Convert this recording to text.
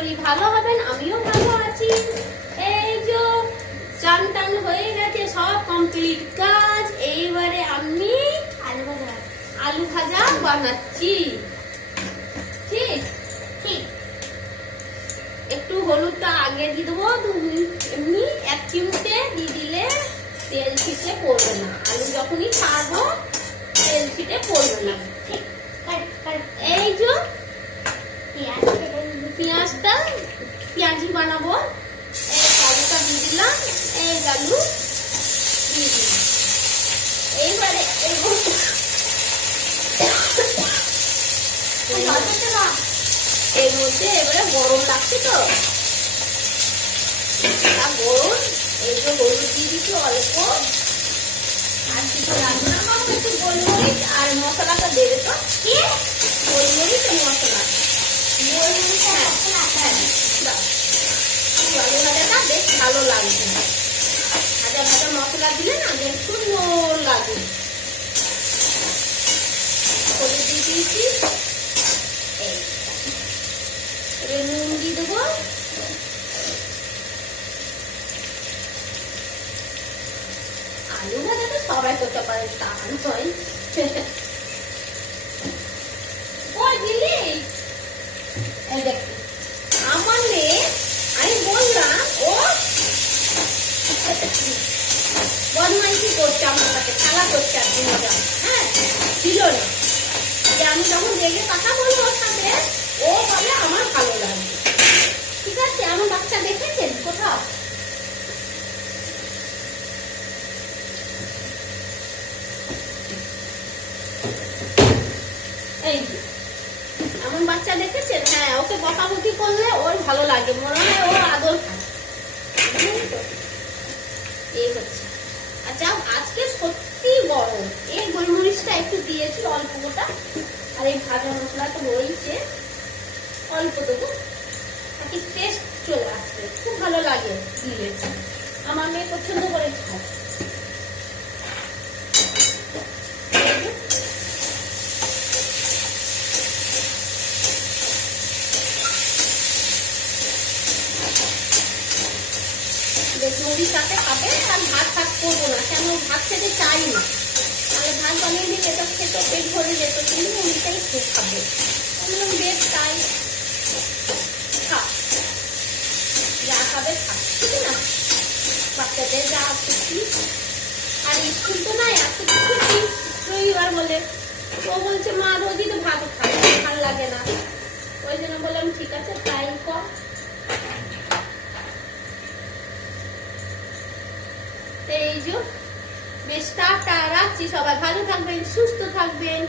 করি ভালো হবেন, আমিও ভালো আছি। এই যে চান টান হয়ে গেছে, সব কমপ্লিট কাজ। এইবারে আমি আলু ভাজা বানাচ্ছি। ঠিক ঠিক একটু হলুদটা আগে দিয়ে দেবো, এমনি 1 চিমটে দিয়ে দিলে তেল ছিটে পড়বে না। আলু যখনই ছাড়বো তেল ছিটে পড়বে না। এই যে পেঁয়াজটা পেঁয়াজি বানাবো, এই আলুটা দিয়ে দিলাম, এই আলু দিয়ে দিলাম। এইবারে এর মধ্যে এবারে গরম লাগছে তো, গরম। এই যে হলুদ দিয়ে দিচ্ছি অল্প, আর কিছু লাগবে না, একটু গোলমরিচ আর মশলাটা দেবে তো, কি গোলমরিচ আর মশলা। আলু ভাজাটা বেশ ভালো লাগবে, ভাজা ভাজা মশলা দিলে না বেশ সুন্দর লাগে। হলুদ দিয়ে দিয়েছি, এবার নুন দিয়ে দেবো। আলু ভাজা তো সবাই করতে পারে, তা নয়। আমার মেয়ে, আমি বললাম, ও বদমাইশি করছে আমার কাছে, খেলা করছে আর কি মজা। হ্যাঁ, ছিল না যে আমি যখন রেগে কথা বলবো ওর সাথে, ও বলে আমার ভালো লাগবে। ঠিক আছে, আমার বাচ্চা দেখেছেন কোথাও? এই যে এমন বাচ্চা দেখেছেন? হ্যাঁ, ওকে বকাবকি করলে ওর ভালো লাগে, মনে হয় ও আদর খায়। এই হচ্ছে। আচ্ছা, আজকে সত্যি গরম, এই গোলমরিচটা একটু দিয়েছি অল্প গোটা, আর এই ভাজা মশলাটা রয়েছে অল্প দেবো, তাকে টেস্ট চলে আসবে, খুব ভালো লাগে দিলে। আমার মেয়ে পছন্দ করে খায়। মুড়ির সাথে খাবে, আর ভাত করবো না, কেন ভাত খেতে চাই না। তাহলে ভাত বানিয়ে দিলে এটা খেতে পেট ভরে যেত, কিন্তু মুড়িটাই খুব খাবে। আমি বেশ তাই খা, যা খাবে খা, ঠিক না? বাচ্চাদের যা খুশি। আর স্কুল তো নাই, আজকে তো খুশি রবিবার বলে। ও বলছে মা রোজই তো ভাত খাবে, ভালো লাগে না। ওই জন্য বললাম ঠিক আছে তাই কর। এই যে বেশ টাটা রাখছি, সবাই ভালো থাকবেন, সুস্থ থাকবেন।